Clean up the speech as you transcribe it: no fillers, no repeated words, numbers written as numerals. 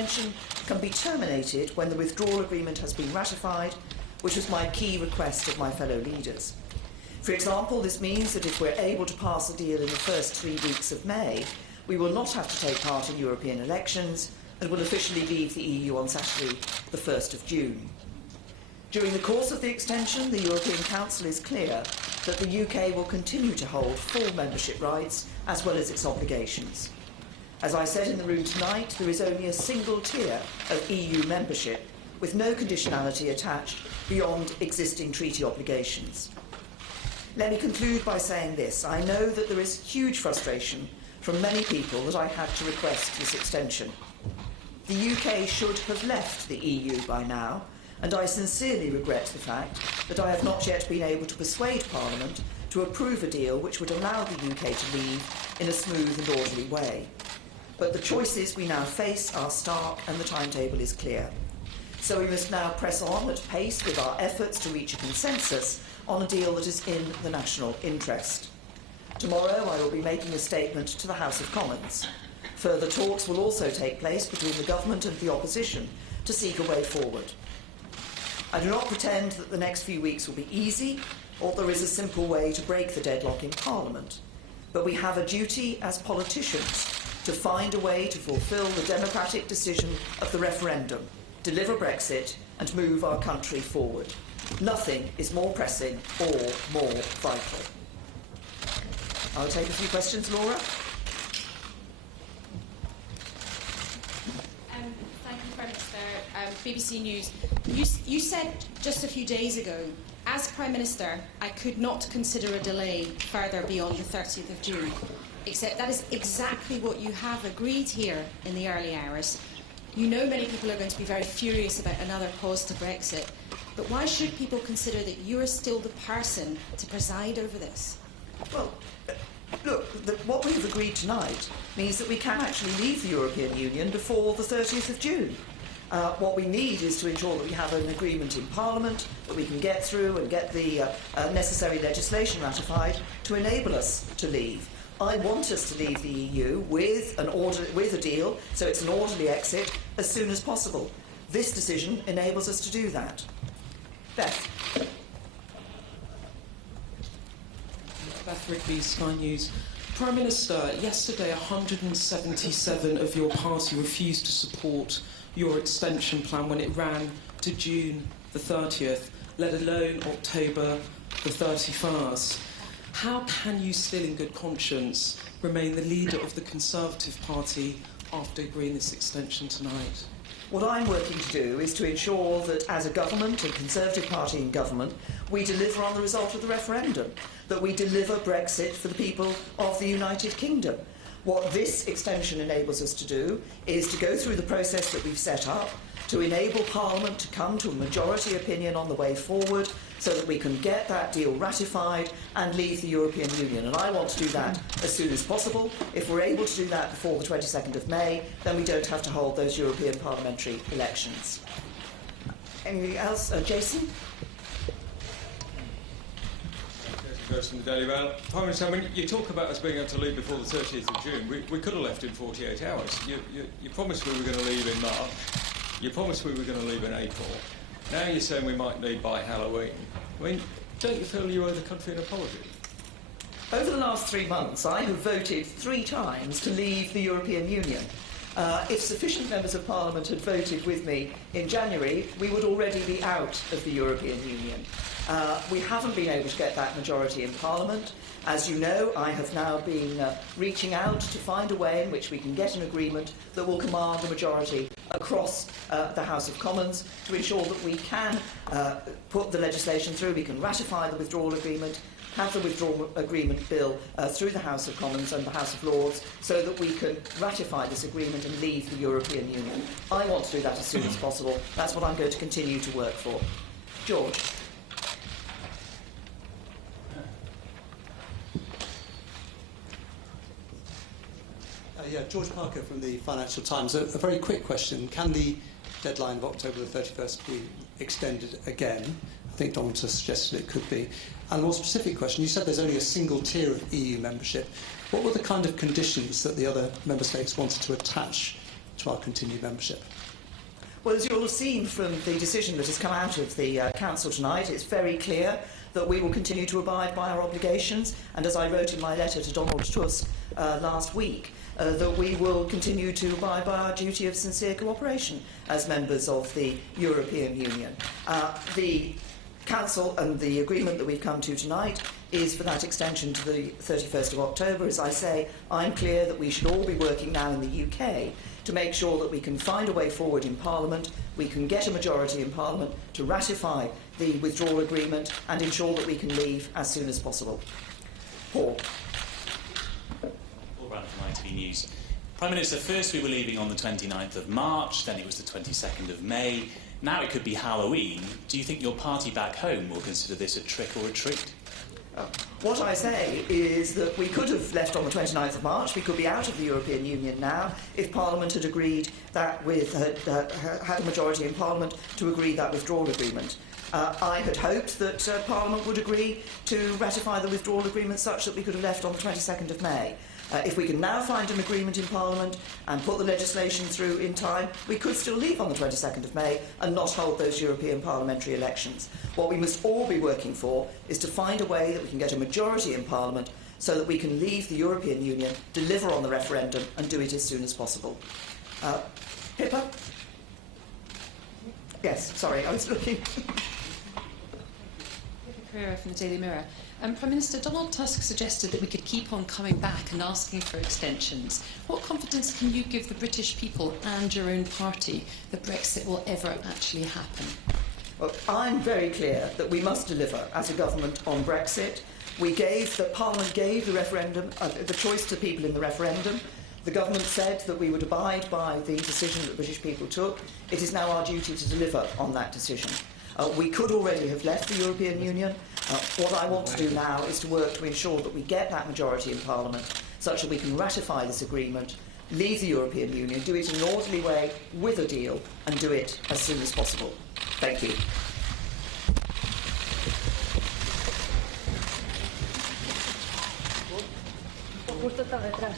extension can be terminated when the withdrawal agreement has been ratified, which was my key request of my fellow leaders. For example, this means that if we're able to pass a deal in the first 3 weeks of May, we will not have to take part in European elections and will officially leave the EU on Saturday, the 1st of June. During the course of the extension, the European Council is clear that the UK will continue to hold full membership rights as well as its obligations. As I said in the room tonight, there is only a single tier of EU membership with no conditionality attached beyond existing treaty obligations. Let me conclude by saying this. I know that there is huge frustration from many people that I had to request this extension. The UK should have left the EU by now, and I sincerely regret the fact that I have not yet been able to persuade Parliament to approve a deal which would allow the UK to leave in a smooth and orderly way. But the choices we now face are stark and the timetable is clear. So we must now press on at pace with our efforts to reach a consensus on a deal that is in the national interest. Tomorrow I will be making a statement to the House of Commons. Further talks will also take place between the government and the opposition to seek a way forward. I do not pretend that the next few weeks will be easy or there is a simple way to break the deadlock in Parliament, but we have a duty as politicians to find a way to fulfil the democratic decision of the referendum, deliver Brexit and move our country forward. Nothing is more pressing or more vital. I'll take a few questions, Laura. Thank you, Prime Minister. BBC News. You said just a few days ago, as Prime Minister, I could not consider a delay further beyond the 30th of June. Except that is exactly what you have agreed here in the early hours. You know many people are going to be very furious about another pause to Brexit, but why should people consider that you are still the person to preside over this? Well, look, what we have agreed tonight means that we can actually leave the European Union before the 30th of June. What we need is to ensure that we have an agreement in Parliament, that we can get through and get the necessary legislation ratified to enable us to leave. I want us to leave the EU with a deal, so it's an orderly exit, as soon as possible. This decision enables us to do that. Beth. Beth Rigby, Sky News. Prime Minister, yesterday 177 of your party refused to support your extension plan when it ran to June the 30th, let alone October the 31st. How can you still in good conscience remain the leader of the Conservative Party after agreeing this extension tonight? What I'm working to do is to ensure that as a government, a Conservative Party in government, we deliver on the result of the referendum, that we deliver Brexit for the people of the United Kingdom. What this extension enables us to do is to go through the process that we've set up, to enable Parliament to come to a majority opinion on the way forward so that we can get that deal ratified and leave the European Union. And I want to do that as soon as possible. If we're able to do that before the 22nd of May, then we don't have to hold those European parliamentary elections. Anything else? Jason? From the Daily Mail. Prime Minister, when you talk about us being able to leave before the 30th of June, we could have left in 48 hours. You promised we were going to leave in March. You promised we were going to leave in April. Now you're saying we might leave by Halloween. I mean, don't you feel you owe the country an apology? Over the last 3 months, I have voted 3 times to leave the European Union. If sufficient members of Parliament had voted with me in January, we would already be out of the European Union. We haven't been able to get that majority in Parliament. As you know, I have now been reaching out to find a way in which we can get an agreement that will command a majority across the House of Commons to ensure that we can put the legislation through, we can ratify the withdrawal agreement, have the withdrawal agreement bill through the House of Commons and the House of Lords so that we can ratify this agreement and leave the European Union. I want to do that as soon as possible. That's what I'm going to continue to work for. George. Yeah, George Parker from the Financial Times. A very quick question. Can the deadline of October the 31st be extended again? I think Donald suggested it could be. And a more specific question, you said there's only a single tier of EU membership. What were the kind of conditions that the other member states wanted to attach to our continued membership? Well, as you will have seen from the decision that has come out of the Council tonight, it's very clear that we will continue to abide by our obligations, and as I wrote in my letter to Donald Tusk last week, that we will continue to abide by our duty of sincere cooperation as members of the European Union. The Council and the agreement that we've come to tonight is for that extension to the 31st of October. As I say, I'm clear that we should all be working now in the UK to make sure that we can find a way forward in Parliament, we can get a majority in Parliament to ratify the withdrawal agreement and ensure that we can leave as soon as possible. Paul. Paul Brown from ITV News. Prime Minister, first we were leaving on the 29th of March, then it was the 22nd of May. Now it could be Halloween. Do you think your party back home will consider this a trick or a treat? What I say is that we could have left on the 29th of March, we could be out of the European Union now if Parliament had agreed that had a majority in Parliament to agree that withdrawal agreement. I had hoped that Parliament would agree to ratify the withdrawal agreement such that we could have left on the 22nd of May. If we can now find an agreement in Parliament and put the legislation through in time, we could still leave on the 22nd of May and not hold those European parliamentary elections. What we must all be working for is to find a way that we can get a majority in Parliament so that we can leave the European Union, deliver on the referendum and do it as soon as possible. Pippa? Yes, sorry, I was looking. Pereira from the Daily Mirror. Prime Minister, Donald Tusk suggested that we could keep on coming back and asking for extensions. What confidence can you give the British people and your own party that Brexit will ever actually happen? Well, I'm very clear that we must deliver as a government on Brexit. Parliament gave the referendum, the choice to people in the referendum. The government said that we would abide by the decision that the British people took. It is now our duty to deliver on that decision. We could already have left the European Union. What I want to do now is to work to ensure that we get that majority in Parliament such that we can ratify this agreement, leave the European Union, do it in an orderly way with a deal and do it as soon as possible. Thank you. Justo está detrás.